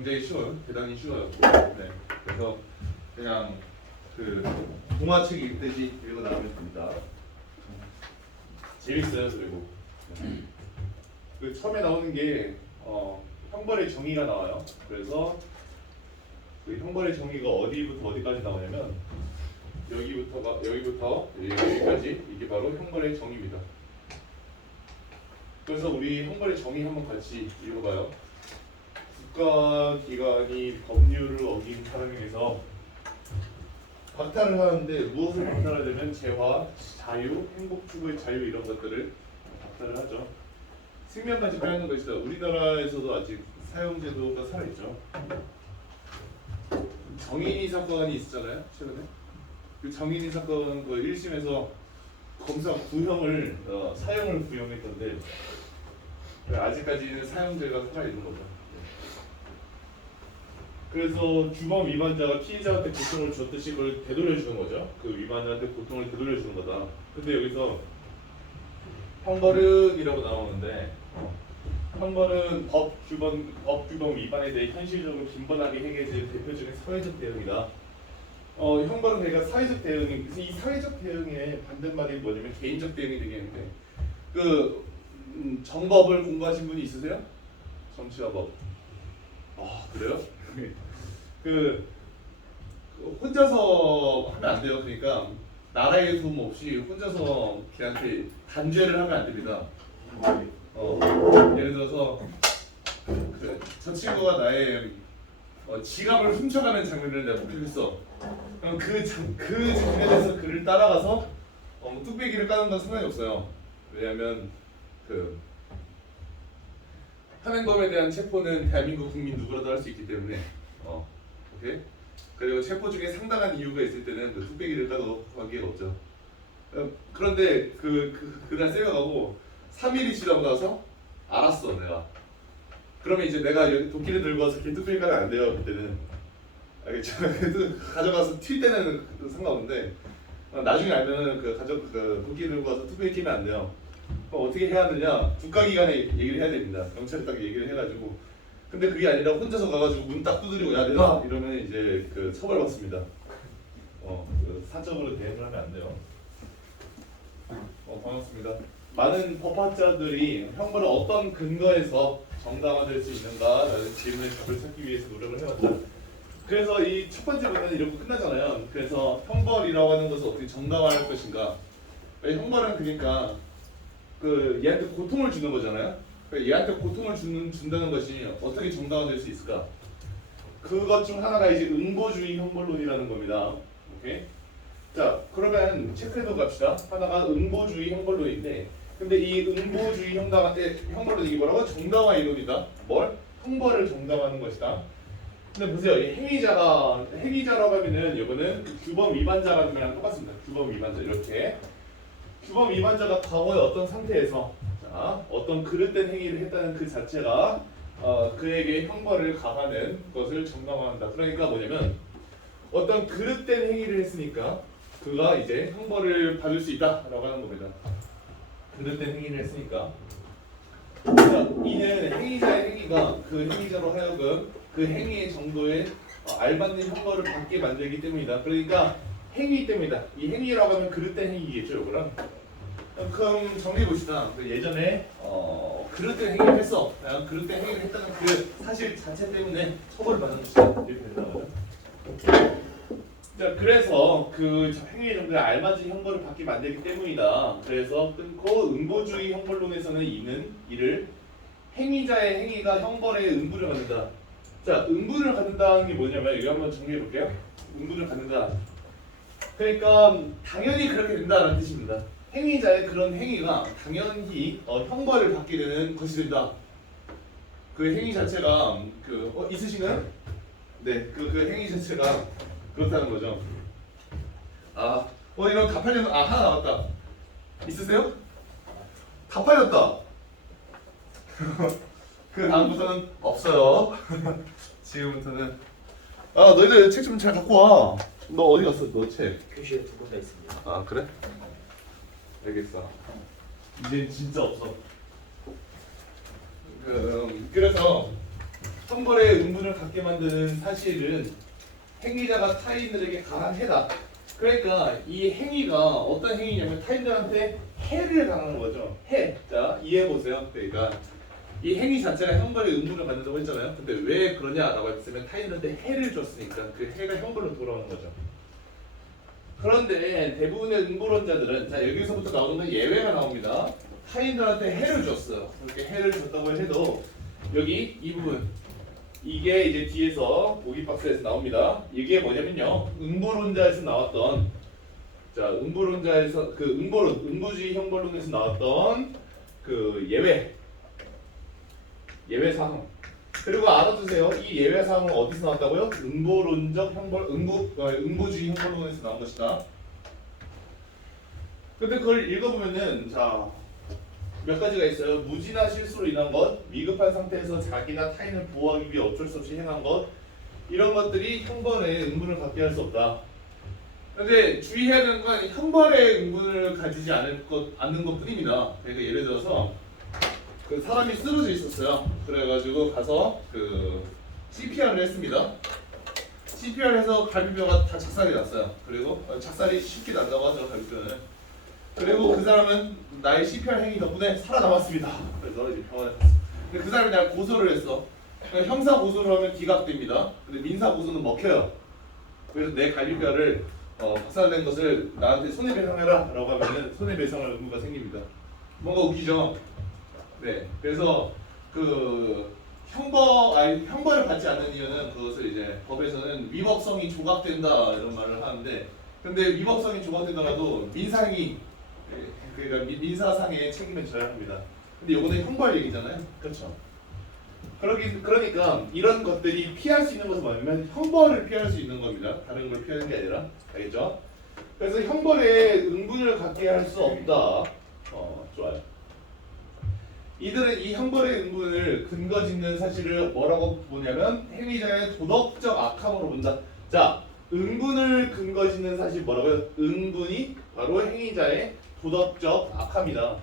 굉장히 쉬워요. 대단히 쉬워요. 네. 그래서 그냥 그 동화책 읽듯이 읽어 나가면 됩니다. 재밌어요. 그리고 그 처음에 나오는 게 형벌의 정의가 나와요. 그래서 그 형벌의 정의가 어디부터 어디까지 나오냐면 여기부터 여기까지 이게 바로 형벌의 정의입니다. 그래서 우리 형벌의 정의 한번 같이 읽어봐요. 국가기관이 법률을 어긴 사람에 의해서 박탈을 하는데 무엇을 박탈하려면 재화, 자유, 행복 추구의 자유 이런 것들을 박탈을 하죠. 생명까지 빼앗는 것이다. 우리나라에서도 아직 사형제도가 살아있죠. 정인이 사건이 있었잖아요. 최근에 그 정인이 사건 그 1심에서 검사 구형을 사형을 구형했던데 아직까지는 사형제가 살아있는 거죠. 그래서 주범 위반자가 피해자한테 고통을 줬듯이 그걸 되돌려주는 거죠. 그 위반자한테 고통을 되돌려주는 거다. 근데 여기서 형벌은이라고 나오는데 형벌은 법 규범 위반에 대해 현실적으로 빈번하게 행해질 대표적인 사회적 대응이다. 형벌은 그러니까 사회적 대응이 그래서 이 사회적 대응의 반대말이 뭐냐면 개인적 대응이 되겠는데 그 정법을 공부하신 분이 있으세요? 정치화법. 아 그래요? 그 혼자서 하면 안 돼요. 그러니까 나라의 도움 없이 혼자서 걔한테 단죄를 하면 안 됩니다. 예를 들어서 저 친구가 나의 지갑을 훔쳐가는 장면을 내가 목격했어. 그럼 그 장면에서 그를 따라가서 뚝배기를 까는 건 상관이 없어요. 왜냐하면 그 현행범에 대한 체포는 대한민국 국민 누구라도 할 수 있기 때문에 오케이? 그리고 체포 중에 상당한 이유가 있을 때는 그 뚝배기를 까도 관계가 없죠. 그런데 그날 새벽하고 3일이 지나고 나서 알았어 내가. 그러면 이제 내가 여기 도끼를 들고 와서 걔 뚝배기 까면 안 돼요. 그때는 알겠죠? 가져가서 튈 때는 상관없는데 나중에 알면은 그 도끼 들고 와서 뚝배기 끼면 안 돼요. 그럼 어떻게 해야 하느냐? 국가기관에 얘기를 해야 됩니다. 경찰에 딱 얘기를 해가지고. 근데 그게 아니라 혼자서 가가지고 문 딱 두드리고 야 내놔 이러면 이제 그 처벌받습니다. 그 사적으로 대응을 하면 안 돼요. 반갑습니다. 많은 법학자들이 형벌을 어떤 근거에서 정당화될 수 있는가라는 질문의 답을 찾기 위해서 노력을 해왔죠. 그래서 이 첫 번째 문제는 이렇게 끝나잖아요. 그래서 형벌이라고 하는 것을 어떻게 정당화할 것인가? 형벌은 그러니까 그 얘한테 고통을 주는 거잖아요. 얘한테 고통을 준다는 것이 어떻게 정당화될 수 있을까? 그것 중 하나가 이제 응보주의 형벌론이라는 겁니다. 오케이? 자, 그러면 체크해도 갑시다. 하나가 응보주의 형벌론인데, 근데 이 응보주의 형벌론 이게 뭐라고? 정당화 이론이다. 뭘? 형벌을 정당화하는 것이다. 근데 보세요, 이 행위자라고 하면은 이거는 규범 위반자라는 거랑 똑같습니다. 규범 위반자 이렇게. 규범 위반자가 과거에 어떤 상태에서 어떤 그릇된 행위를 했다는 그 자체가 그에게 형벌을 가하는 것을 정당화한다. 그러니까 뭐냐면 어떤 그릇된 행위를 했으니까 그가 이제 형벌을 받을 수 있다라고 하는 겁니다. 그릇된 행위를 했으니까. 이는 행위자의 행위가 그 행위자로 하여금 그 행위의 정도의 알맞는 형벌을 받게 만들기 때문이다. 그러니까 행위 때문이다. 이 행위라고 하면 그릇된 행위겠죠, 요거랑. 그럼 정리해 봅시다. 예전에 그릇된 행위를 했어. 그릇된 행위를 했다는 그 사실 자체 때문에 처벌을 받는 것이다. 이렇게 된다고요. 자, 그래서 그 행위의 정도에 알맞은 형벌을 받게 만들기 때문이다. 그래서 끊고 응보주의 형벌론에서는 이를 행위자의 행위가 형벌에 응부를 갖는다. 자, 응부를 갖는다는 게 뭐냐면 이거 한번 정리해 볼게요. 응부를 갖는다. 그러니까 당연히 그렇게 된다는 뜻입니다. 행위자의 그런 행위가 당연히 형벌을 받게 되는 것이 된다. 그 행위 자체가 있으신가요? 네, 그 행위 자체가 그렇다는 거죠. 이런 다 팔리는 하나 나왔다. 있으세요? 다 팔렸다. 그 다음부터는 없어요. 지금부터는 너희들 책 좀 잘 갖고 와. 너 어디 갔어? 너 책? 교실에 두 곳에 있습니다. 아 그래? 알겠어. 이제 진짜 없어. 그래서 형벌의 응분을 갖게 만드는 사실은 행위자가 타인들에게 가한 해다. 그러니까 이 행위가 어떤 행위냐면 타인들한테 해를 당하는 거죠. 해. 자, 이해해 보세요. 그러니까 이 행위 자체가 형벌의 응분을 받는다고 했잖아요. 근데 왜 그러냐라고 했으면 타인한테 해를 줬으니까 그 해가 형벌로 돌아오는 거죠. 그런데 대부분의 응보론자들은 자 여기서부터 나오는 건 예외가 나옵니다. 타인들한테 해를 줬어요. 그렇게 해를 줬다고 해도 여기 이 부분 이게 이제 뒤에서 보기 박스에서 나옵니다. 이게 뭐냐면요. 응보론자에서 나왔던 자 응보론자에서 그 응보론 응보주의 형벌론에서 나왔던 그 예외 사항. 그리고 알아두세요. 이 예외 사항은 어디서 나왔다고요? 응보론적 형벌 응보주의 형벌론에서 나온 것이다. 근데 그걸 읽어보면은 자 몇 가지가 있어요. 무지나 실수로 인한 것, 위급한 상태에서 자기나 타인을 보호하기 위해 어쩔 수 없이 행한 것, 이런 것들이 형벌의 응분을 갖게 할 수 없다. 근데 주의해야 되는 건 형벌의 응분을 가지지 않는 것뿐입니다. 그러니까 예를 들어서 그 사람이 쓰러져 있었어요. 그래가지고 가서 그 CPR을 했습니다. CPR 해서 갈비뼈가 다 작살이 났어요. 그리고 작살이 쉽게 난다고 하죠, 갈비뼈는. 그리고 그 사람은 나의 CPR 행위 덕분에 살아남았습니다. 그래서 이제 병원에 갔어. 근데 그 사람이 날 고소를 했어. 그러니까 형사 고소를 하면 기각됩니다. 근데 민사 고소는 먹혀요. 그래서 내 갈비뼈를 박살낸 것을 나한테 손해배상해라 라고 하면은 손해배상할 의무가 생깁니다. 뭔가 웃기죠? 네. 그래서 그 형벌을 받지 않는 이유는 그것을 이제 법에서는 위법성이 조각된다 이런 말을 하는데, 근데 위법성이 조각된다라도 민사행위 그러니까 민사상의 책임을 져야 합니다. 근데 이거는 형벌 얘기잖아요. 그렇죠? 그러니까 이런 것들이 피할 수 있는 것은 뭐냐면 형벌을 피할 수 있는 겁니다. 다른 걸 피하는 게 아니라. 알겠죠? 그래서 형벌에 응분을 갖게 할 수 없다. 좋아요. 이들은 이 형벌의 응분을 근거 짓는 사실을 뭐라고 보냐면 행위자의 도덕적 악함으로 본다. 자, 응분을 근거 짓는 사실 뭐라고요? 응분이 바로 행위자의 도덕적 악함이다.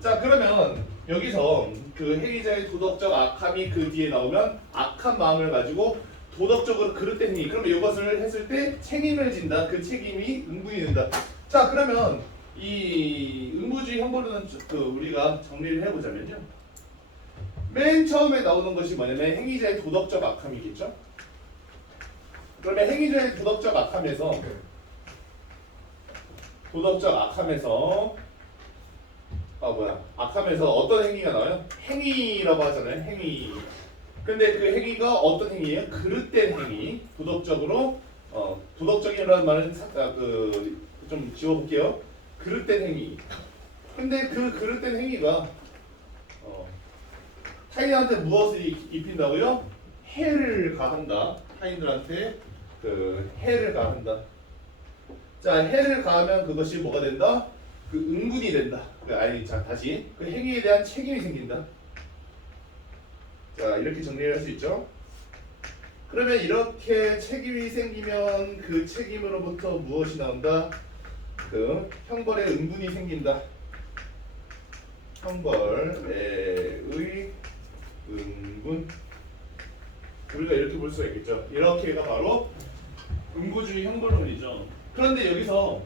자, 그러면 여기서 그 행위자의 도덕적 악함이 그 뒤에 나오면 악한 마음을 가지고 도덕적으로 그릇된 행위. 그러면 이것을 했을 때 책임을 진다. 그 책임이 응분이 된다. 자, 그러면 이 응부주의 형벌은 우리가 정리를 해보자면요. 맨 처음에 나오는 것이 뭐냐면 행위자의 도덕적 악함이겠죠. 그러면 행위자의 도덕적 악함에서 악함에서 어떤 행위가 나와요? 행위라고 하잖아요. 행위. 근데 그 행위가 어떤 행위예요? 그릇된 행위. 도덕적으로 도덕적이라는 말은 좀 지워볼게요. 그릇된 행위. 근데 그 그릇된 행위가 타인한테 무엇을 입힌다고요? 해를 가한다. 타인들한테 그 해를 가한다. 자, 해를 가하면 그것이 뭐가 된다? 그 응분이 된다. 자, 다시 그 행위에 대한 책임이 생긴다. 자, 이렇게 정리할 수 있죠. 그러면 이렇게 책임이 생기면 그 책임으로부터 무엇이 나온다? 그 형벌의 응분이 생긴다. 형벌의 응분. 우리가 이렇게 볼 수가 있겠죠. 이렇게가 바로 응보주의 형벌론이죠. 그런데 여기서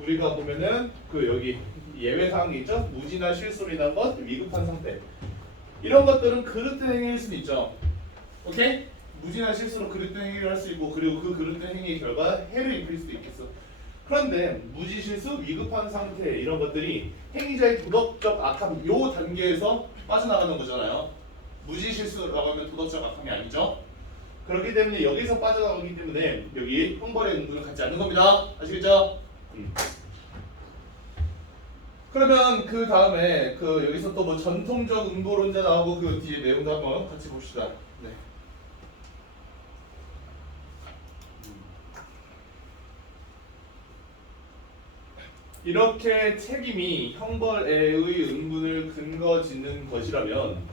우리가 보면은 그 여기 예외 사항이 있죠. 무지나 실수로 인한 것, 위급한 상태. 이런 것들은 그릇된 행위일 수는 있죠. 오케이? 무지나 실수로 그릇된 행위를 할 수 있고, 그리고 그 그릇된 행위의 결과 해를 입힐 수도 있겠어. 그런데 무지 실수, 위급한 상태 이런 것들이 행위자의 도덕적 악함 요 단계에서 빠져나가는 거잖아요. 무지 실수라고 하면 도덕적 악함이 아니죠. 그렇기 때문에 여기서 빠져나가기 때문에 여기 형벌의 응분을 갖지 않는 겁니다. 아시겠죠? 그러면 그 다음에 그 여기서 또 뭐 전통적 응보론자 나오고 그 뒤에 내용도 한번 같이 봅시다. 네. 이렇게 책임이 형벌의 응분을 근거 짓는 것이라면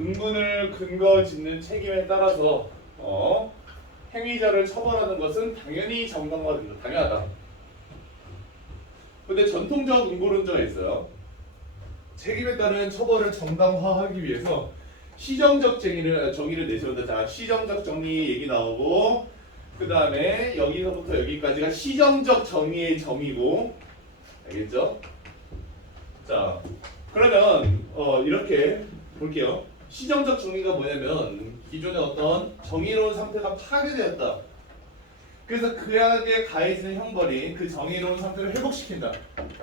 응분을 근거 짓는 책임에 따라서 행위자를 처벌하는 것은 당연히 정당화됩니다. 당연하다. 근데 전통적 응보론자가 있어요. 책임에 따른 처벌을 정당화하기 위해서 시정적 정의를 내세운다. 자, 시정적 정의 얘기 나오고 그 다음에 여기서부터 여기까지가 시정적 정의의 정의고 알겠죠? 자, 그러면 이렇게 볼게요. 시정적 정의가 뭐냐면 기존의 어떤 정의로운 상태가 파괴되었다. 그래서 그에게 가해지는 형벌이 그 정의로운 상태를 회복시킨다.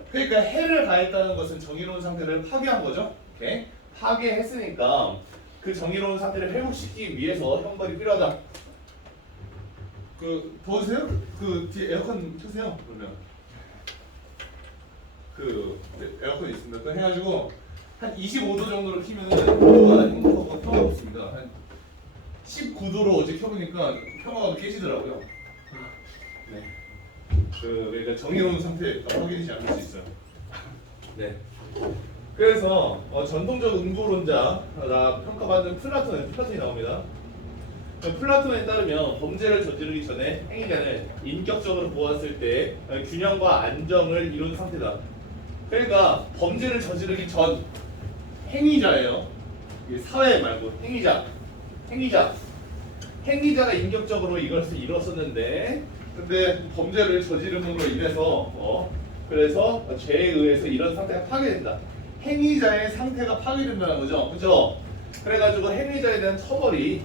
그러니까 해를 가했다는 것은 정의로운 상태를 파괴한 거죠. 오케이? 파괴했으니까 그 정의로운 상태를 회복시키기 위해서 형벌이 필요하다. 더우세요? 뒤에 에어컨 켜세요. 그러면 에어컨 있습니다. 그거 해가지고 한 25도 정도로 키면은 평화가 행복하고 평화가 없습니다. 한 19도로 어제 켜보니까 평화가 깨지더라고요. 네. 그러니까 정의로운 상태가 확인되지 않을 수 있어요. 네. 그래서 전통적 응고론자라 평가받는 플라톤이 나옵니다. 플라톤에 따르면 범죄를 저지르기 전에 행위자는 인격적으로 보았을 때 균형과 안정을 이룬 상태다. 그러니까 범죄를 저지르기 전 행위자예요. 사회 말고 행위자가 인격적으로 이것을 이뤘었는데 근데 범죄를 저지름으로 인해서 그래서 죄에 의해서 이런 상태가 파괴된다. 행위자의 상태가 파괴된다는 거죠. 그죠? 그래가지고 행위자에 대한 처벌이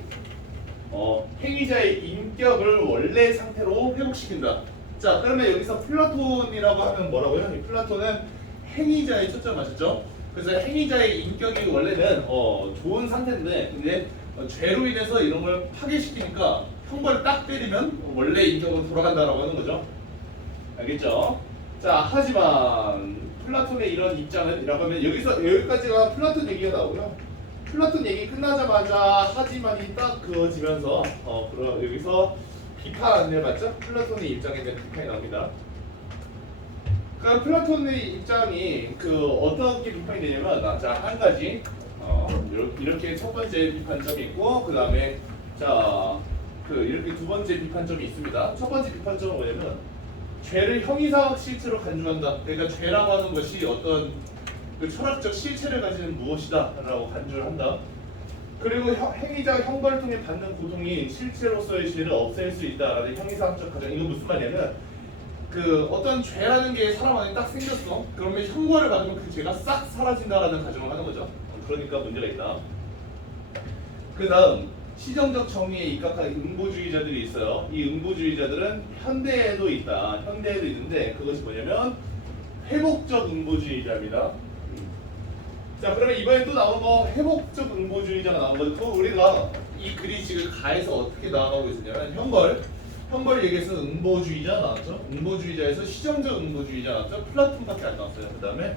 행위자의 인격을 원래 상태로 회복시킨다. 자, 그러면 여기서 플라톤이라고 하면 뭐라고요? 이 플라톤은 행위자의 초점 맞죠? 그래서 행위자의 인격이 원래는 좋은 상태인데 근데 죄로 인해서 이런 걸 파괴시키니까 형벌을 딱 때리면 원래 인격으로 돌아간다라고 하는 거죠. 알겠죠? 자, 하지만 플라톤의 이런 입장은 이라고 하면 여기까지가 플라톤 얘기가 나오고요. 플라톤 얘기 끝나자마자 하지만이 딱 그어지면서 그럼 여기서 비판을 받죠? 플라톤의 입장에 대한 비판이 나옵니다. 그러니까 플라톤의 입장이 어떻게 비판이 되냐면 자, 한 가지 이렇게 첫 번째 비판점이 있고 그 다음에 자 이렇게 두 번째 비판점이 있습니다. 첫 번째 비판점은 뭐냐면 죄를 형이사적 실체로 간주한다. 그러니까 죄라고 하는 것이 어떤 철학적 실체를 가지는 무엇이다 라고 간주를 한다. 그리고 행위자 형벌을 통해 받는 고통이 실체로서의 죄를 없앨 수 있다라는 형이사적 가정. 이거 무슨 말이냐면 어떤 죄라는 게 사람 안에 딱 생겼어. 그러면 형벌을 받으면 그 죄가 싹 사라진다라는 가정을 하는 거죠. 그러니까 문제가 있다. 그 다음 시정적 정의에 입각한 응보주의자들이 있어요. 이 응보주의자들은 현대에도 있다. 현대에도 있는데 그것이 뭐냐면 회복적 응보주의자입니다. 자, 그러면 이번에 또 나온 거 회복적 응보주의자가 나온 거고 또 우리가 이 글이 지금 가에서 어떻게 나아가고 있었냐면 형벌 얘기에서 응보주의자 나왔죠. 응보주의자에서 시정적 응보주의자 나왔죠. 플라톤밖에 안 나왔어요. 그 다음에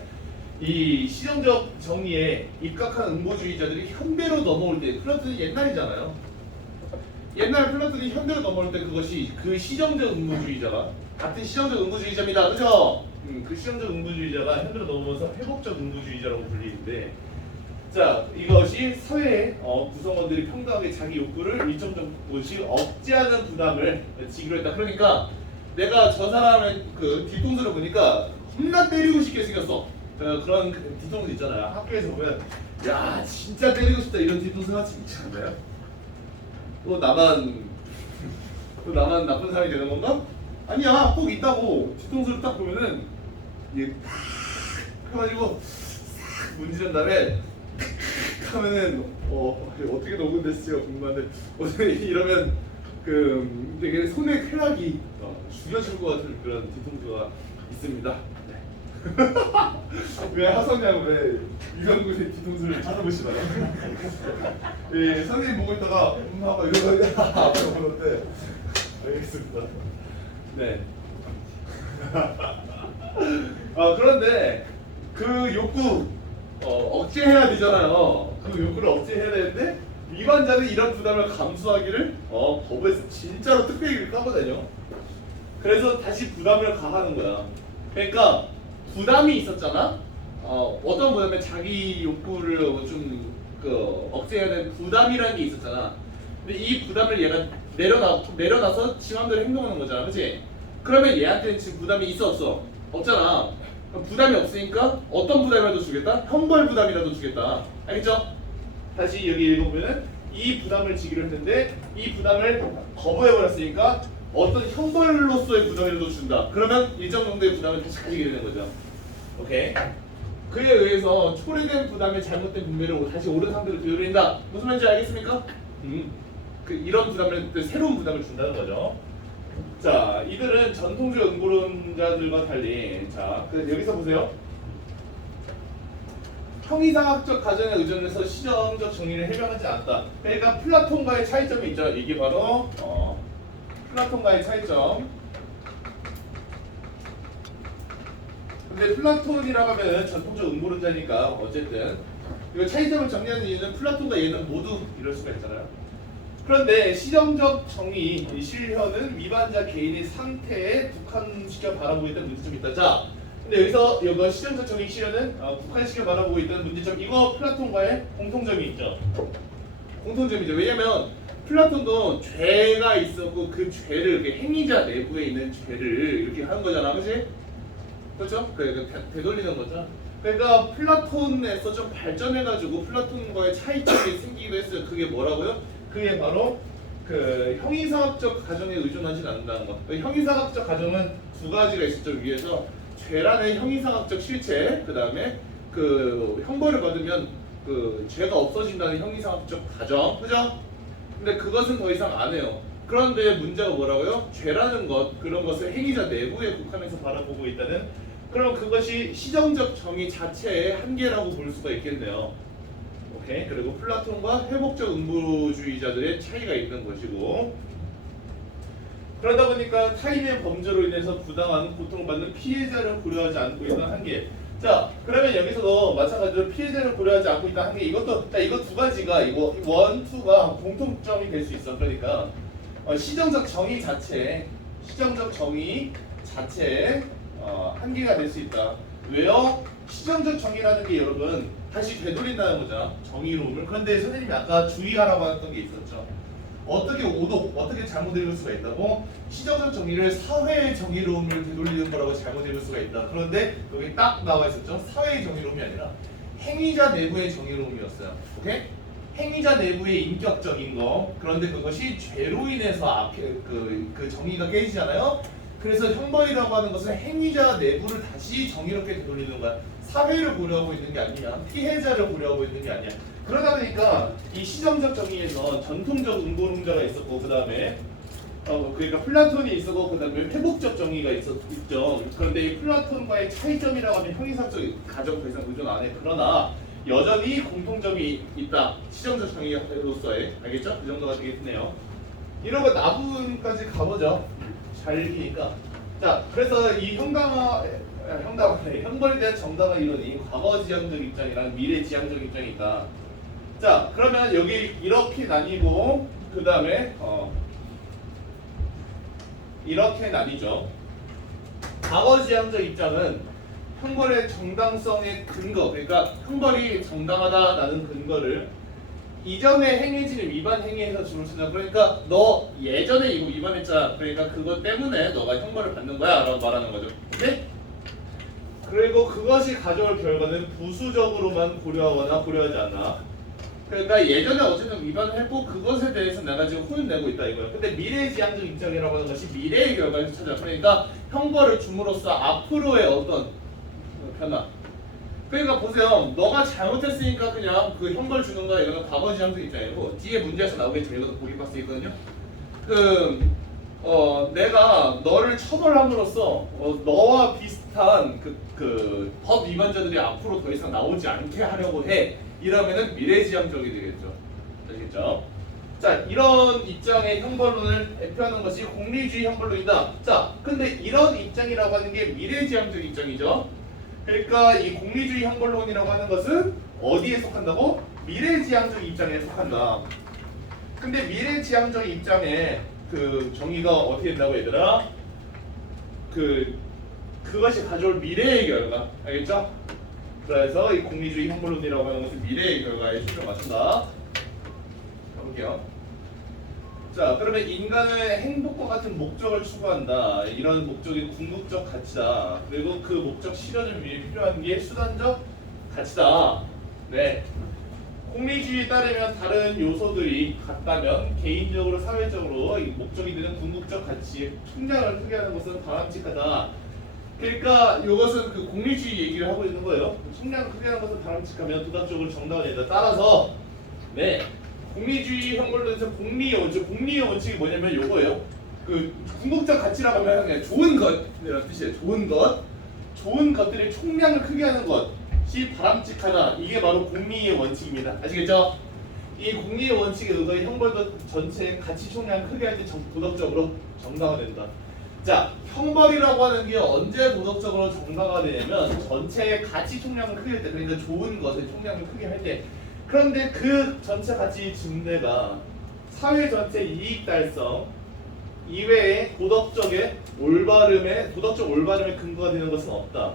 이 시정적 정의에 입각한 응보주의자들이 현대로 넘어올 때 플라톤이 옛날이잖아요. 옛날 플라톤이 현대로 넘어올 때 그것이 그 시정적 응보주의자가 같은 시정적 응보주의자입니다. 그죠? 그 시정적 응보주의자가 현대로 넘어오면서 회복적 응보주의자라고 불리는데 자, 이것이 사회의 구성원들이 평등하게 자기 욕구를 일정 정도씩 억제하는 부담을 지기로 했다. 그러니까 내가 저 사람의 뒤통수를 보니까 겁나 때리고 싶게 생겼어. 그런 뒤통수 있잖아요. 학교에서 보면 야 진짜 때리고 싶다 이런 뒤통수 같이 있지 않나요? 또 나만 나쁜 사람이 되는 건가? 아니야, 꼭 있다고. 뒤통수를 딱 보면은 이게 탁 해가지고 싹 문지른 다음에 하면은 어떻게 녹음됐을지가 궁금한데 어떻게 이러면 되게 손에 쾌락이 죽여줄 것 같은 그런 뒤통수가 있습니다. 왜 하선양 왜 유명군의 뒤통수를 찾아보시나요? 예, 선생님 보고 있다가 하고 이러고 앞으로 보는데 알겠습니다. 네. 그런데 그 욕구 억제해야 되잖아요. 그 욕구를 억제해야 되는데 위반자는 이런 부담을 감수하기를 법에서 진짜로 특별히 까거든요. 그래서 다시 부담을 가하는 거야. 그러니까 부담이 있었잖아. 어떤 부담에 자기 욕구를 좀 억제해야 되는 부담이라는 게 있었잖아. 근데 이 부담을 얘가 내려놔서 지 맘대로 행동하는 거잖아, 그렇지? 그러면 얘한테는 지금 부담이 있어 없어? 없잖아. 그럼 부담이 없으니까 어떤 부담이라도 주겠다? 형벌 부담이라도 주겠다. 알겠죠? 다시 여기 읽어보면은 이 부담을 지기로 했는데 이 부담을 거부해버렸으니까 어떤 형벌로서의 부담이라도 준다. 그러면 일정 정도의 부담을 다시 가지게 되는 거죠. 오케이. 그에 의해서 초래된 부담의 잘못된 분배를 다시 옳은 상태로 되돌린다. 무슨 말인지 알겠습니까? 이런 부담을 새로운 부담을 준다는 거죠. 자, 이들은 전통적 음모론자들과 달리 여기서 보세요. 형이상학적 가정에 의존해서 시정적 정의를 해명하지 않았다. 그러니까 플라톤과의 차이점이 있죠. 이게 바로 플라톤과의 차이점. 근데 플라톤이라고 하면 전통적 음모론자니까 어쨌든 이거 차이점을 정리하는 이유는 플라톤과 얘는 모두 이럴 수가 있잖아요. 그런데 시정적 정의 실현은 위반자 개인의 상태에 국한시켜 바라보고 있다는 문제점이 있다. 자, 근데 여기서 이거 시정적 정의 실현은 국한시켜 바라보고 있다는 문제점, 이거 플라톤과의 공통점이 있죠. 공통점이죠. 왜냐면 플라톤도 죄가 있었고 그 죄를 이렇게 행위자 내부에 있는 죄를 이렇게 하는 거잖아, 그렇지? 그렇죠? 그러니까 되돌리는 거죠. 그러니까 플라톤에서 좀 발전해가지고 플라톤과의 차이점이 생기기도 했어요. 그게 뭐라고요? 그게 바로 그 형이상학적 가정에 의존하지 않는다는 거. 형이상학적 가정은 두 가지가 있었죠. 위에서 죄란의 형이상학적 실체, 그 다음에 그 형벌을 받으면 그 죄가 없어진다는 형이상학적 가정, 그죠? 근데 그것은 더 이상 안 해요. 그런데 문제가 뭐라고요? 죄라는 것, 그런 것을 행위자 내부에 국한해서 바라보고 있다는, 그럼 그것이 시정적 정의 자체의 한계라고 볼 수가 있겠네요. 오케이. 그리고 플라톤과 회복적 음모주의자들의 차이가 있는 것이고, 그러다 보니까 타인의 범죄로 인해서 부당한 고통받는 피해자를 고려하지 않고 있는 한계. 자, 그러면 여기서도 마찬가지로 피해자를 고려하지 않고 있다는 한계. 이것도 이거 두 가지가 이거 원, 투가 공통점이 될 수 있어. 그러니까 시정적 정의 자체에 한계가 될 수 있다. 왜요? 시정적 정의라는 게 여러분 다시 되돌린다는 거죠. 정의로움을. 그런데 선생님이 아까 주의하라고 했던 게 있었죠. 어떻게 잘못 읽을 수가 있다고? 시정적 정의를 사회의 정의로움을 되돌리는 거라고 잘못 읽을 수가 있다. 그런데 여기 딱 나와 있었죠. 사회의 정의로움이 아니라 행위자 내부의 정의로움이었어요. 오케이? 행위자 내부의 인격적인 거. 그런데 그것이 죄로 인해서 앞에 그 정의가 깨지잖아요. 그래서 형벌이라고 하는 것은 행위자 내부를 다시 정의롭게 되돌리는 거야. 사회를 고려하고 있는 게 아니야. 피해자를 고려하고 있는 게 아니야. 그러다 보니까 이 시정적 정의에서 전통적 음모론자가 있었고, 그 다음에 그러니까 플라톤이 있었고, 그 다음에 회복적 정의가 있죠. 그런데 이 플라톤과의 차이점이라고 하면 형이상적 가정 더 이상 의존 안 해. 그러나 여전히 공통점이 있다. 시정적 정의로서의. 알겠죠? 그 정도가 되겠네요. 이런 거 나부분까지 가보죠. 잘 읽으니까. 자, 그래서 이 형벌에 대한 정당화 이론이 과거 지향적 입장이랑 미래 지향적 입장이 있다. 자, 그러면 여기 이렇게 나뉘고, 그 다음에 이렇게 나뉘죠. 과거 지향적 입장은 형벌의 정당성의 근거, 그러니까 형벌이 정당하다라는 근거를 이전에 행해진 위반 행위에서 주로 쓴다. 그러니까 너 예전에 이거 위반했잖아. 그러니까 그것 때문에 너가 형벌을 받는 거야 라고 말하는 거죠. 오케이? 그리고 그것이 가져올 결과는 부수적으로만 고려하거나 고려하지 않나. 그러니까 예전에 어쨌든 위반을 했고 그것에 대해서 내가 지금 혼을 내고 있다 이거예요. 근데 미래지향적 입장이라고 하는 것이 미래의 결과에서 찾아. 그러니까 형벌을 줌으로써 앞으로의 어떤 변화. 그러니까 보세요. 너가 잘못했으니까 그냥 그 형벌 주는 거야. 이거는 과거지향적 입장이고, 뒤에 문제에서 나오겠지만 이것도 보기 봤을 수 있거든요. 내가 너를 처벌함으로써 너와 비슷한 그 법 위반자들이 앞으로 더 이상 나오지 않게 하려고 해. 이러면은 미래지향적이 되겠죠. 아시겠죠? 자, 이런 입장의 형벌론을 대표하는 것이 공리주의 형벌론이다. 자, 근데 이런 입장이라고 하는 게 미래지향적 입장이죠. 그러니까 이 공리주의 형벌론이라고 하는 것은 어디에 속한다고? 미래지향적 입장에 속한다. 근데 미래지향적 입장에 그 정의가 어떻게 된다고 얘들아? 그것이 가져올 미래의 결과. 알겠죠? 그래서 이 공리주의 형벌론이라고 하는 것은 미래의 결과에 초점을 맞춘다. 가볼게요. 자, 그러면 인간은 행복과 같은 목적을 추구한다. 이런 목적이 궁극적 가치다. 그리고 그 목적 실현을 위해 필요한 게 수단적 가치다. 네. 공리주의에 따르면 다른 요소들이 같다면 개인적으로 사회적으로 이 목적이 되는 궁극적 가치의 총량을 크게 하는 것은 바람직하다. 그러니까 이것은 그 공리주의 얘기를 하고 있는 거예요. 총량을 크게 하는 것은 바람직하면 도덕적으로 정당화된다. 따라서 네 공리주의 형벌론에서 공리의 원칙, 공리의 원칙이 뭐냐면 요거예요. 그 궁극적 가치라고 하면 그냥 좋은 것이라는 뜻이에요. 좋은 것, 좋은 것들의 총량을 크게 하는 것이 바람직하다. 이게 바로 공리의 원칙입니다. 아시겠죠? 이 공리의 원칙에 의거해 형벌도 전체의 가치 총량을 크게 할 때 도덕적으로 정당화된다. 자, 형벌이라고 하는 게 언제 도덕적으로 정당화가 되냐면 전체의 가치 총량을 크게 할 때, 그러니까 좋은 것의 총량을 크게 할 때. 그런데 그 전체 가치 증대가 사회 전체 이익 달성 이외에 도덕적 올바름의 근거가 되는 것은 없다.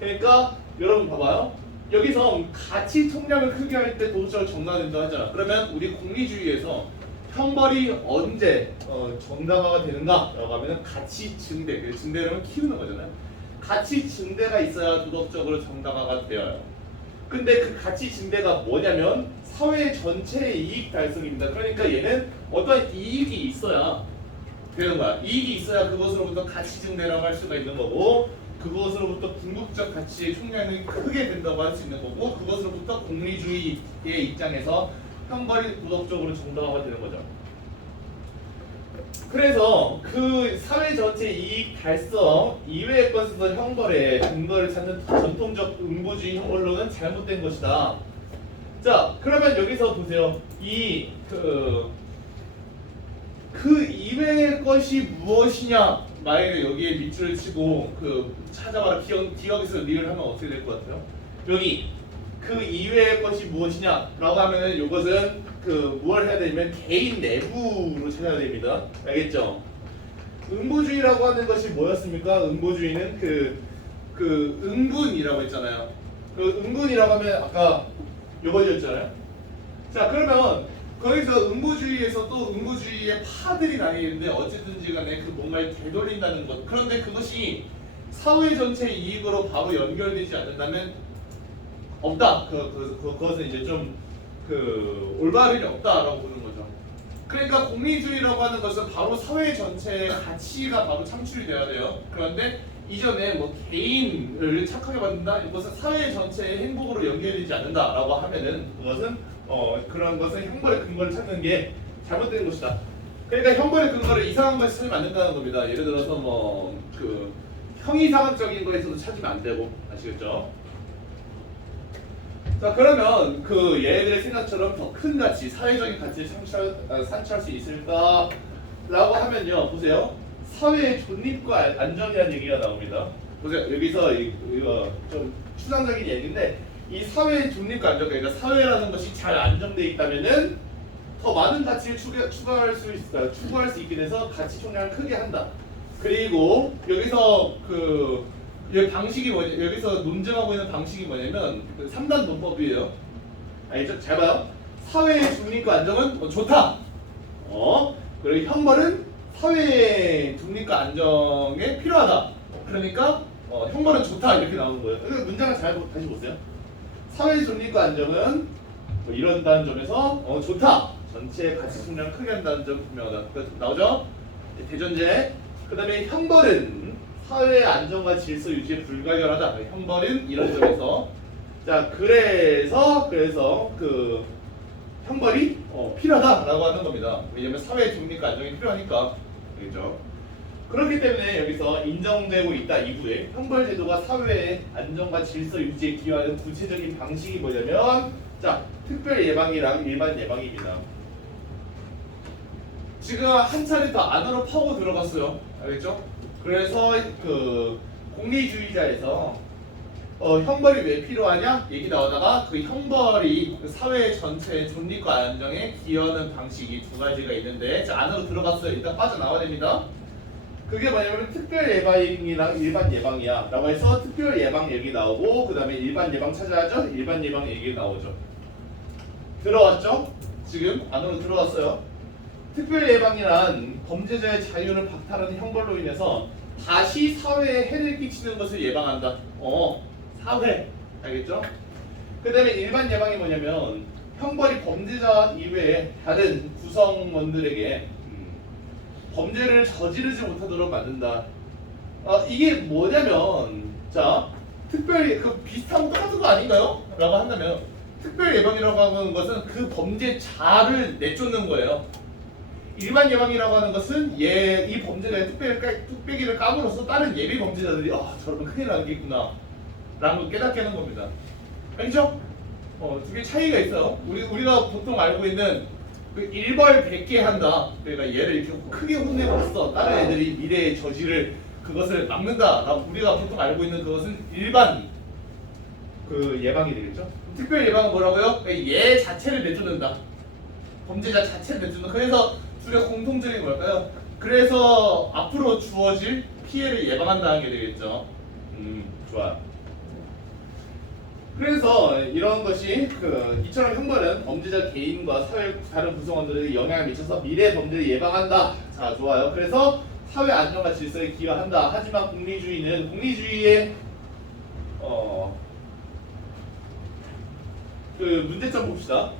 그러니까 여러분 봐봐요. 여기서 가치 총량을 크게 할 때 도덕적으로 정당화된다고 하잖아. 그러면 우리 공리주의에서 형벌이 언제 정당화가 되는가라고 하면은 가치 증대, 그 증대라면 키우는 거잖아요. 가치 증대가 있어야 도덕적으로 정당화가 되어요. 근데 그 가치 증대가 뭐냐면 사회 전체의 이익 달성입니다. 그러니까 얘는 어떤 이익이 있어야 되는 거야. 이익이 있어야 그것으로부터 가치 증대라고 할 수가 있는 거고, 그것으로부터 궁극적 가치의 총량이 크게 된다고 할 수 있는 거고, 그것으로부터 공리주의의 입장에서 형벌이 도덕적으로 정당화가 되는 거죠. 그래서 그 사회 전체 이익 달성 이외의 것에서 형벌의 근거를 찾는 전통적 응보주의 형벌론은 잘못된 것이다. 자, 그러면 여기서 보세요. 그 이외의 것이 무엇이냐? 만약에 여기에 밑줄을 치고 찾아봐라 기억에서 리을 하면 어떻게 될 것 같아요? 여기 그 이외의 것이 무엇이냐라고 하면은 이것은 무엇을 해야 되냐면 개인 내부로 찾아야 됩니다. 알겠죠? 응보주의라고 하는 것이 뭐였습니까? 응보주의는 응분이라고 했잖아요. 그 응분이라고 하면 아까 요거였잖아요. 자, 그러면 거기서 응보주의에서 또 응보주의의 파들이 나뉘는데 어쨌든지 간에 뭔가를 되돌린다는 것. 그런데 그것이 사회 전체 이익으로 바로 연결되지 않는다면 없다. 그것은 이제 좀 올바름이 없다라고 보는 거죠. 그러니까 공리주의라고 하는 것은 바로 사회 전체의 가치가 바로 창출이 돼야 돼요. 그런데 이전에 개인을 착하게 만든다, 이것은 사회 전체의 행복으로 연결되지 않는다라고 하면은 그것은 그런 것은 형벌의 근거를 찾는 게 잘못된 것이다. 그러니까 형벌의 근거를 이상한 것에 찾으면 안 된다는 겁니다. 예를 들어서 형이상학적인 거에서도 찾으면 안 되고, 아시겠죠? 자, 그러면 얘네들의 생각처럼 더 큰 가치, 사회적인 가치를 산출할 수 있을까라고 하면요, 보세요. 사회의 존립과 안정이라는 얘기가 나옵니다. 보세요. 여기서 이거 좀 추상적인 얘기인데, 이 사회의 존립과 안정, 그러니까 사회라는 것이 잘 안정되어 있다면은 더 많은 가치를 추구할 수 있게 돼서 가치 총량을 크게 한다. 그리고 여기서 방식이 여기서 논증하고 있는 방식이 뭐냐면 3단 논법이에요. 알죠? 잘 봐요. 사회의 중립과 안정은 좋다. 그리고 형벌은 사회의 중립과 안정에 필요하다. 그러니까 형벌은 좋다, 이렇게 나오는 거예요. 그러니까 문장을 잘 다시 보세요. 사회의 중립과 안정은 이런다는 점에서 좋다. 전체 가치 총량을 크게 한다는 점 분명하다. 나오죠? 대전제. 그 다음에 형벌은 사회의 안정과 질서 유지에 불가결하다. 형벌은 이런 점에서 그래서 형벌이 필요하다라고 하는 겁니다. 왜냐하면 사회의 중립과 안정이 필요하니까. 그렇죠? 그렇기 때문에 여기서 인정되고 있다. 이후에 형벌 제도가 사회의 안정과 질서 유지에 기여하는 구체적인 방식이 뭐냐면 특별 예방이랑 일반 예방입니다. 지금 한 차례 더 안으로 파고 들어갔어요. 알겠죠? 그래서 공리주의자에서 형벌이 왜 필요하냐 얘기 나오다가 형벌이 사회 전체의 존립과 안정에 기여하는 방식이 두 가지가 있는데 안으로 들어갔어요. 일단 빠져나와야 됩니다. 그게 뭐냐면 특별 예방이랑 일반 예방이야 라고 해서 특별 예방 얘기 나오고, 그 다음에 일반 예방 찾아야죠. 일반 예방 얘기 나오죠. 들어왔죠? 지금 안으로 들어갔어요. 특별 예방이란 범죄자의 자유를 박탈하는 형벌로 인해서 다시 사회에 해를 끼치는 것을 예방한다. 사회. 알겠죠? 그 다음에 일반 예방이 뭐냐면 형벌이 범죄자 이외에 다른 구성원들에게 범죄를 저지르지 못하도록 만든다. 이게 뭐냐면, 자, 특별히 그 비슷한 거 똑같은 거 아닌가요? 라고 한다면 특별 예방이라고 하는 것은 그 범죄자를 내쫓는 거예요. 일반 예방이라고 하는 것은 이 범죄자의 뚝배기를 까므로써 다른 예비 범죄자들이 저러면 큰일 나겠구나 라는 걸 깨닫게 하는 겁니다. 알죠? 두 개 차이가 있어요. 우리가 보통 알고 있는 그 일벌 100개 한다. 그러니까 얘를 이렇게 크게 혼내봤어. 다른 애들이 미래의 저지를 그것을 막는다. 라고 우리가 보통 알고 있는 그것은 일반 그 예방이 되겠죠. 특별 예방은 뭐라고요? 그러니까 얘 자체를 내쫓는다. 범죄자 자체를 내쫓는다. 그래서 둘의 공통점이 뭘까요? 그래서 앞으로 주어질 피해를 예방한다는 게 되겠죠. 좋아요. 그래서 이런 것이 이처럼 형벌은 범죄자 개인과 사회 다른 구성원들에게 영향을 미쳐서 미래 범죄를 예방한다. 자, 좋아요. 그래서 사회 안정과 질서에 기여한다. 하지만 공리주의의 그 문제점 봅시다.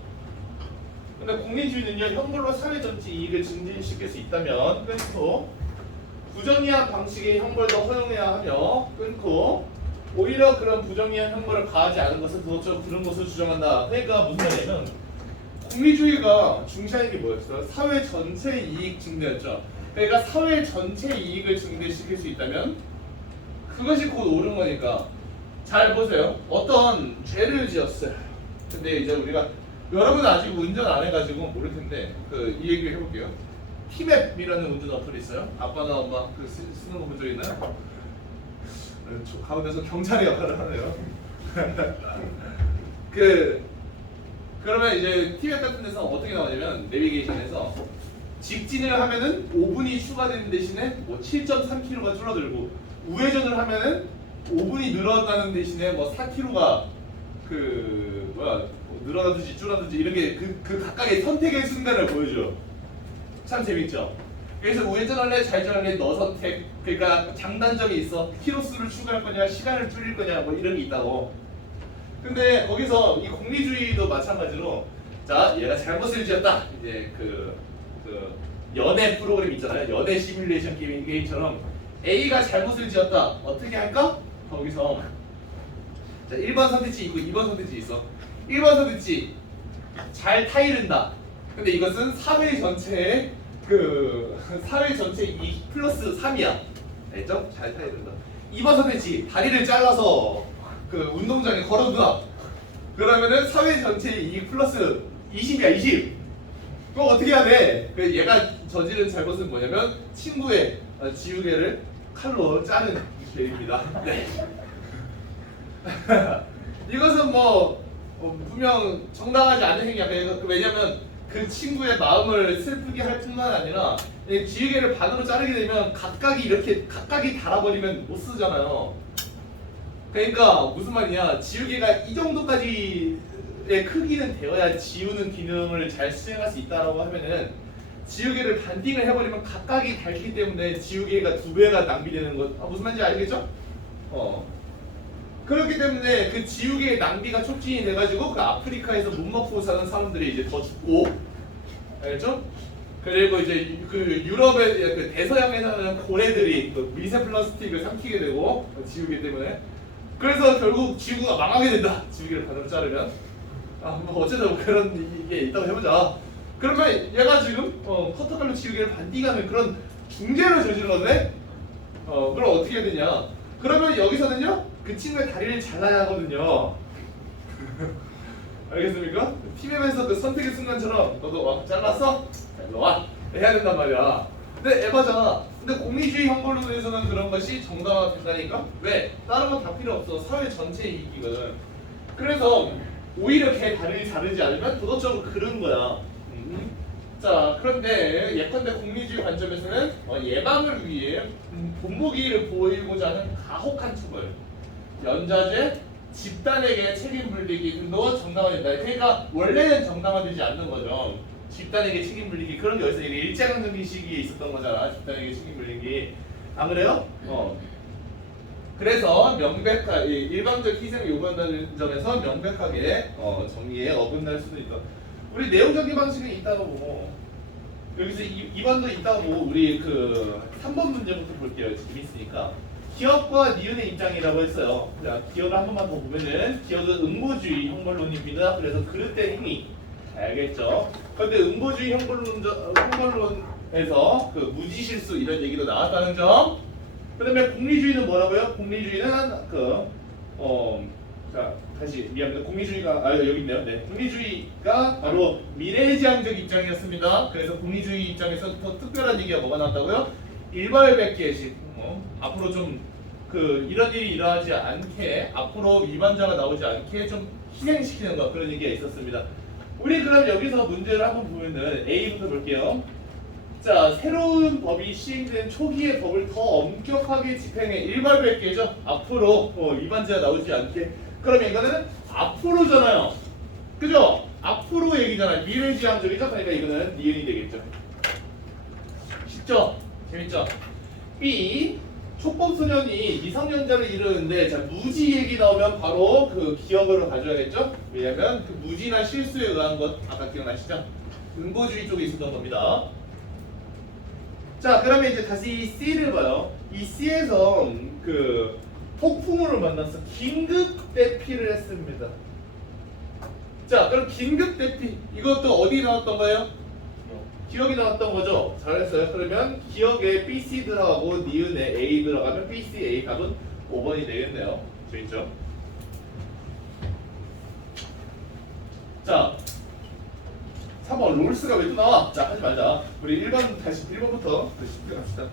근데 공리주의는요, 형벌로 사회 전체 이익을 증진시킬 수 있다면 끊고, 부정의한 방식의 형벌도 허용해야 하며 끊고, 오히려 그런 부정의한 형벌을 가하지 않은 것은 도덕적 그런 것을 주장한다. 그러니까 무슨 말이냐면, 공리주의가 중시하는 게 뭐였어요? 사회 전체 이익 증대였죠. 그러니까 사회 전체 이익을 증대시킬 수 있다면 그것이 곧 옳은 거니까. 잘 보세요. 어떤 죄를 지었어요. 근데 이제 우리가, 여러분은 아직 운전 안 해가지고 모를 텐데 이 얘기를 해볼게요. 티맵이라는 운전 어플이 있어요. 아빠나 엄마 쓰는 거 본 적 있나요? 저 가운데서 경찰의 역할을 하네요. 그러면 이제 티맵 같은 데서 어떻게 나오냐면, 내비게이션에서 직진을 하면은 5분이 추가되는 대신에 뭐 7.3km가 줄어들고, 우회전을 하면은 5분이 늘어나는 대신에 뭐 4km가 늘어나든지 줄어든지 이런 게 그 각각의 선택의 순간을 보여줘요. 참 재밌죠? 그래서 우회전할래, 좌회전할래, 너 선택. 그러니까 장단점이 있어. 키로수를 추가할 거냐, 시간을 줄일 거냐, 뭐 이런 게 있다고. 근데 거기서 이 공리주의도 마찬가지로, 자, 얘가 잘못을 지었다. 이제 그 연애 프로그램 있잖아요. 연애 시뮬레이션 게임처럼 A가 잘못을 지었다. 어떻게 할까? 거기서 자, 1번 선택지 있고 2번 선택지 있어. 1번 선택지, 잘 타이른다. 근데 이것은 사회 전체의 사회 전체 2 플러스 3이야. 알죠? 잘 타이른다. 2번 선택지, 다리를 잘라서 운동장에 걸어두다. 그러면은 사회 전체 2 플러스 20이야, 20. 그럼 어떻게 해야 돼? 얘가 저지른 잘못은 뭐냐면 친구의 지우개를 칼로 자른 죄입니다. 네. 이것은 분명 정당하지 않은 행위야. 왜냐면 그 친구의 마음을 슬프게 할 뿐만 아니라, 지우개를 반으로 자르게 되면 각각이 닳아버리면 못 쓰잖아요. 그러니까 무슨 말이냐, 지우개가 이 정도까지의 크기는 되어야 지우는 기능을 잘 수행할 수 있다라고 하면은, 지우개를 반띵을 해버리면 각각이 닳기 때문에 지우개가 2배가 낭비되는 것. 무슨 말인지 알겠죠? 그렇기 때문에 그 지우개의 낭비가 촉진이 돼가지고 그 아프리카에서 못 먹고 사는 사람들이 이제 더 죽고, 알겠죠? 그리고 이제 그 유럽의 그 대서양에 사는 고래들이 미세 플라스틱을 삼키게 되고, 지우개 때문에. 그래서 결국 지구가 망하게 된다. 지우개를 반으로 자르면. 어쨌든 그런 게 있다고 해보자. 그러면 얘가 지금 커터칼로 지우개를 반띵하는 그런 중죄를 저질렀네. 그럼 어떻게 해야 되냐? 그러면 여기서는요, 그 친구의 다리를 잘라야 하거든요. 알겠습니까? 팀맵에서 그 선택의 순간처럼 너도 잘랐어? 일로 와. 해야 된단 말이야. 근데 에바잖아. 근데 공리주의 형벌로 대해서는 그런 것이 정당화된다니까? 왜? 다른 건 다 필요 없어. 사회 전체 이익이거든. 그래서 오히려 걔 다리를 자르지 않으면 도덕적으로 그런 거야. 자, 그런데 예컨대 공리주의 관점에서는 예방을 위해 본보기를 보이고자 하는 가혹한 처벌, 연좌제, 집단에게 책임 물리기 등도 정당화된다. 그러니까 원래는 정당화되지 않는 거죠. 집단에게 책임 물리기, 그런 게 어디서 일제강점기 시기에 있었던 거잖아. 집단에게 책임 물리기. 안 그래요? 그래서 명백하게 일방적 희생을 요구한다는 점에서 명백하게 정의에 어긋날 수도 있다. 우리 내용적인 방식은 이따가 보고 여기서 2번도 이따가 보고 우리 그 3번 문제부터 볼게요. 재밌으니까. 기업과 니은의 입장이라고 했어요. 자, 기업을 한 번만 더 보면은 기업은 음보주의 형벌론입니다. 그래서 그릇된 행위 알겠죠? 그런데 음보주의 형벌론에서 그 무지실수 이런 얘기도 나왔다는 점. 그다음에 공리주의는 뭐라고요? 공리주의는 자 다시 미안합니다. 공리주의가 여기 있네요. 네, 공리주의가 바로 미래지향적 입장이었습니다. 그래서 공리주의 입장에서 더 특별한 얘기가 뭐가 나왔다고요? 일괄백계식. 앞으로 좀 이런 일이 일어나지 않게 앞으로 위반자가 나오지 않게 좀 희생시키는 거 그런 얘기가 있었습니다. 우리 그럼 여기서 문제를 한번 보면은 A부터 볼게요. 자, 새로운 법이 시행된 초기의 법을 더 엄격하게 집행해 일괄백계죠. 앞으로 위반자가 나오지 않게. 그러면 이거는 앞으로잖아요. 그죠? 앞으로 얘기잖아요. 미래지향적이죠. 그러니까 이거는 니은이 되겠죠. 쉽죠? 재밌죠? B. 촉법소년이 미성년자를 이루는데 자 무지 얘기 나오면 바로 그 기억으로 가져야겠죠? 왜냐면 그 무지나 실수에 의한 것 아까 기억나시죠? 음보주의 쪽에 있었던 겁니다. 자 그러면 이제 다시 C를 봐요. 이 C에서 그 폭풍우를 만나서 긴급 대피를 했습니다. 자 그럼 긴급 대피 이것도 어디 나왔던가요? 기억이 나왔던 거죠? 잘했어요. 그러면 기억에 BC 들어가고 니은에 A 들어가면 BC, A 답은 5번이 되겠네요. 재밌죠? 자 3번 롤스가 왜 또 나와? 자 하지 말자. 우리 1번 다시 1번부터 다시 들어갑시다.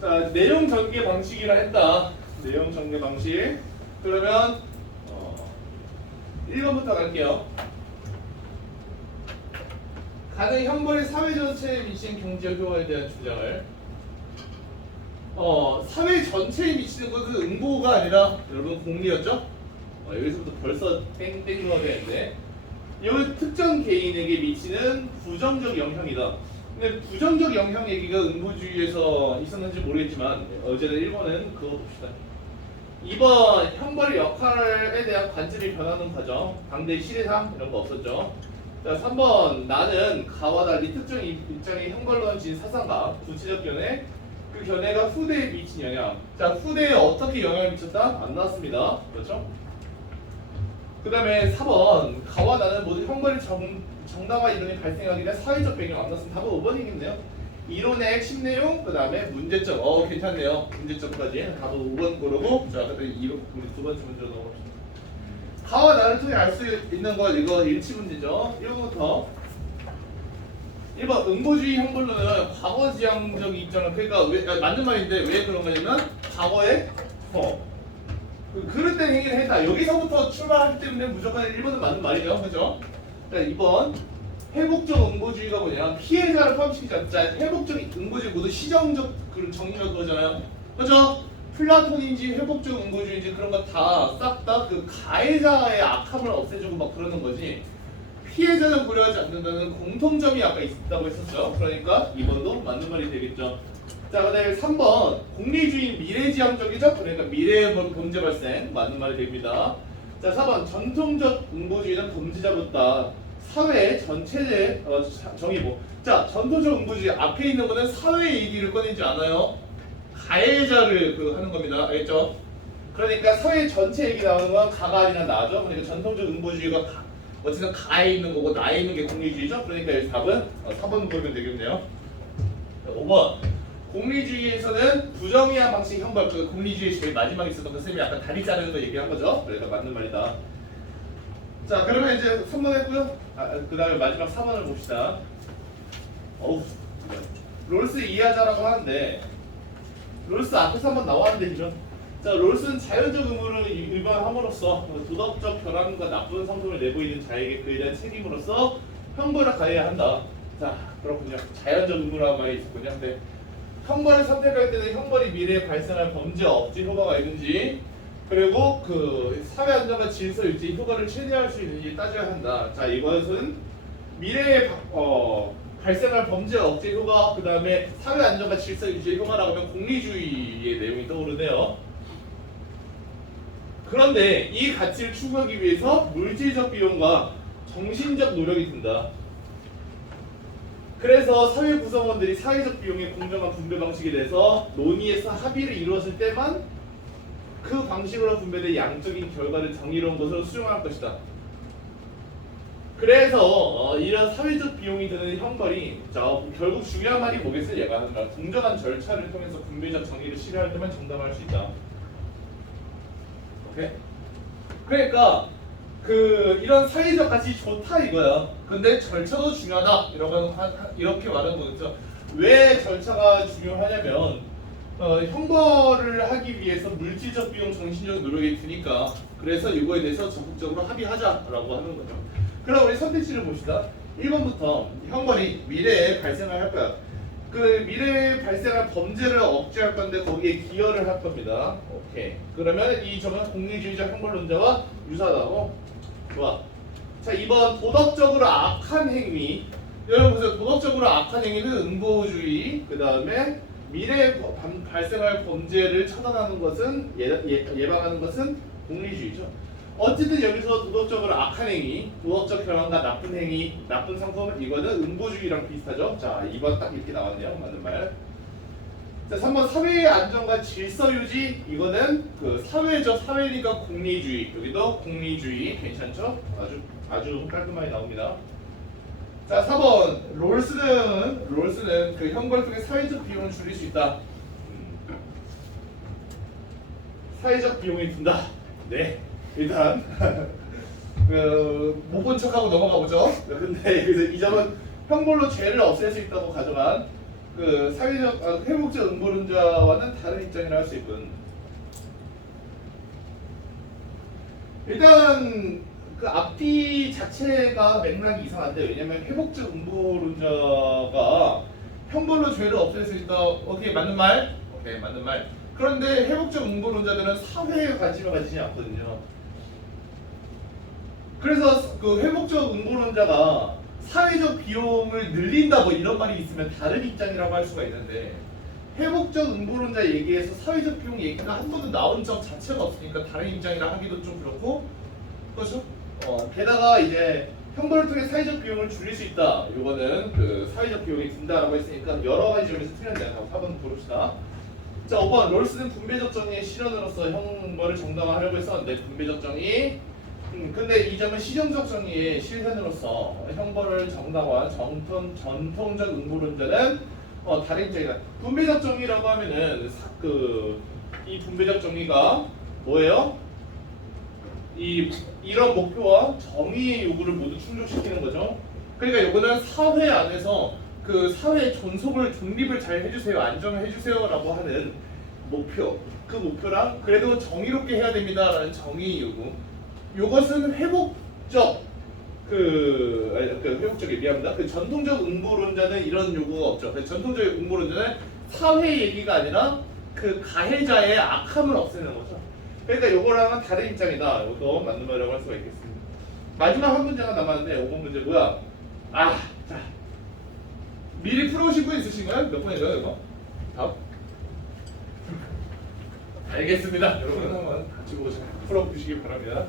자 내용 전개 방식이라 했다. 내용 전개 방식. 그러면 1번부터 갈게요. 가는 형벌이 사회 전체에 미치는 경제적 효과에 대한 주장을 사회 전체에 미치는 것은 음보가 아니라 여러분 공리였죠? 여기서부터 벌써 땡땡이가 되는데 이건 특정 개인에게 미치는 부정적 영향이다. 근데 부정적 영향 얘기가 음보주의에서 있었는지 모르겠지만 어제는 1번은 그거 봅시다. 2번 형벌의 역할에 대한 관점이 변하는 과정 당대 시대상 이런 거 없었죠. 자 3번 나는 가와 달리 특정 입장의 형벌론 진 사상가 구체적 견해 그 견해가 후대에 미친 영향. 자 후대에 어떻게 영향을 미쳤다? 안 나왔습니다. 그렇죠? 그 다음에 4번 가와 나는 모두 형벌의 정당화 이론이 발생하기 위한 사회적 배경 안 나왔으면 답은 5번이겠네요. 이론의 핵심 내용 그 다음에 문제점 괜찮네요. 문제점까지 답은 5번 고르고 자 그다음에 우리 두 번째 문제로 넘어갑시다. 가와 나를 통해 알 수 있는 것 이거 일치 문제죠. 1번부터 1번 음보주의 형벌론은 과거지향적 입장을 그러니까 맞는 말인데 왜 그런 거냐면 과거에 그릇된 행위를 했다. 여기서부터 출발하기 때문에 무조건 1번은 맞는 말이에요. 그죠? 자 2번 회복적 음보주의가 뭐냐 피해자를 포함시키지 않자. 회복적 음보주의 모두 시정적 그런 정의가 그거잖아요. 그죠? 플라톤인지 회복적 음보주의인지 그런 거 다 싹 다 그 가해자의 악함을 없애주고 막 그러는 거지 피해자는 고려하지 않는다는 공통점이 아까 있다고 했었죠. 그러니까 2번도 맞는 말이 되겠죠. 자 그다음에 3번 공리주의 미래지향적이죠. 그러니까 미래의 범죄 발생 맞는 말이 됩니다. 자 4번 전통적 음보주의는 범죄자보다 사회 전체의 정의보. 자 전통적 음보주의 앞에 있는 거는 사회 얘기를 꺼내지 않아요. 가해자를 하는 겁니다. 알겠죠? 그러니까 사회 전체 얘기 나오는 건 가가 아니라 나죠. 그러니까 전통적 음보주의가 어쨌든 가에 있는 거고 나에 있는 게 공리주의죠. 그러니까 여기 답은 4번 보면 되겠네요. 5번 공리주의에서는 부정의한 방식 형벌 그 공리주의 제일 마지막에 있었던 그 쌤이 약간 다리 자르는 거 얘기한 거죠. 그러니까 맞는 말이다. 자 그러면 이제 3번 했고요. 그 다음에 마지막 4번을 봅시다. 롤스 이해하자라고 하는데 롤스 앞에서 한번 나왔는데 이런 자 롤스는 자연적 의무를 위반함으로써 도덕적 결함과 나쁜 성품을 내보이는 자에게 그에 대한 책임으로써 형벌을 가해야 한다. 자 그렇군요. 자연적 의무라는 말이 있었군요. 근데 형벌을 선택할 때는 형벌이 미래에 발생할 범죄 억제 효과가 있는지 그리고 그 사회 안정과 질서 유지 효과를 최대화할 수 있는지 따져야 한다. 자 이것은 미래에 발생할 범죄 억제 효과, 그 다음에 사회 안정과 질서 유지의 효과라고 하면 공리주의의 내용이 떠오르네요. 그런데 이 가치를 추구하기 위해서 물질적 비용과 정신적 노력이 든다. 그래서 사회 구성원들이 사회적 비용의 공정한 분배 방식에 대해서 논의해서 합의를 이루었을 때만 그 방식으로 분배된 양적인 결과를 정의로운 것으로 수용할 것이다. 그래서 이런 사회적 비용이 드는 형벌이 결국 중요한 말이 뭐겠어요? 얘가 공정한 절차를 통해서 분배적 정의를 실현할 때만 정당화할 수 있다. 오케이? 그러니까 이런 사회적 가치 좋다 이거야. 근데 절차도 중요하다. 이렇게 말하는 거겠죠. 왜 절차가 중요하냐면 형벌을 하기 위해서 물질적 비용, 정신적 노력이 드니까. 그래서 이거에 대해서 적극적으로 합의하자라고 하는 거죠. 그럼 우리 선택지를 봅시다. 1번부터 형벌이 미래에 발생을 할 거야. 그 미래에 발생할 범죄를 억제할 건데 거기에 기여를 할 겁니다. 오케이. 그러면 이 점은 공리주의적 형벌론자와 유사하다고. 좋아. 자, 2번 도덕적으로 악한 행위. 여러분 보세요. 도덕적으로 악한 행위는 응보주의. 그 다음에 미래에 발생할 범죄를 차단하는 것은 예방하는 것은 공리주의죠. 어쨌든 여기서 도덕적으로 악한 행위, 도덕적 결함과 나쁜 행위, 나쁜 상품, 이거는 응보주의랑 비슷하죠. 자, 2번 딱 이렇게 나왔네요. 맞는 말. 자, 3번 사회의 안정과 질서 유지. 이거는 사회죠. 사회니까 공리주의. 여기도 공리주의. 괜찮죠? 아주 깔끔하게 나옵니다. 자, 4번 롤스는 그 형벌 통해 사회적 비용을 줄일 수 있다. 사회적 비용이 든다. 네. 일단 못 본 척하고 넘어가 보죠. 근데 여기서 이 점은 형벌로 죄를 없앨 수 있다고 가져간 사회적 회복적 응보론자와는 다른 입장이라 할 수 있군. 일단 그 앞뒤 자체가 맥락이 이상한데, 왜냐면 회복적 응보론자가 형벌로 죄를 없앨 수 있다. 오케이, 맞는 말? 오케이, 맞는 말. 그런데 회복적 응보론자들은 사회에 관심을 가지지 않거든요. 그래서 그 회복적 응보론자가 사회적 비용을 늘린다 뭐 이런 말이 있으면 다른 입장이라고 할 수가 있는데, 회복적 응보론자 얘기에서 사회적 비용 얘기가 한 번도 나온 적 자체가 없으니까 다른 입장이라 하기도 좀 그렇고, 그렇죠? 게다가 이제 형벌을 통해 사회적 비용을 줄일 수 있다. 이거는 그 사회적 비용이 든다라고 했으니까 여러 가지 점에서 틀렸네요. 4번 고릅시다. 자, 5번 롤스는 분배적 정의의 실현으로서 형벌을 정당화하려고 했었는데 분배적 정의. 근데 이 점은 시정적 정의의 실현으로서 형벌을 정당화한 전통적 응보론자는 다른 입장이다. 분배적 정의라고 하면은 이 분배적 정의가 뭐예요? 이런 목표와 정의의 요구를 모두 충족시키는 거죠. 그러니까 요거는 사회 안에서 그 사회의 존립을 잘 해주세요, 안정을 해주세요라고 하는 목표, 그 목표랑 그래도 정의롭게 해야 됩니다라는 정의의 요구. 요것은 회복적 회복적이 미안합니다. 그 전통적 응보론자는 이런 요구가 없죠. 전통적 응보론자는 사회 얘기가 아니라 그 가해자의 악함을 없애는 거죠. 그러니까 요거랑은 다른 입장이다. 이것도 맞는 말이라고 할 수가 있겠습니다. 마지막 한 문제가 남았는데 5번 문제고요. 자, 미리 풀어오신 분 있으신가요? 몇 번이죠 이거? 다음? 알겠습니다. 여러분 한번 같이 풀어보시기 바랍니다.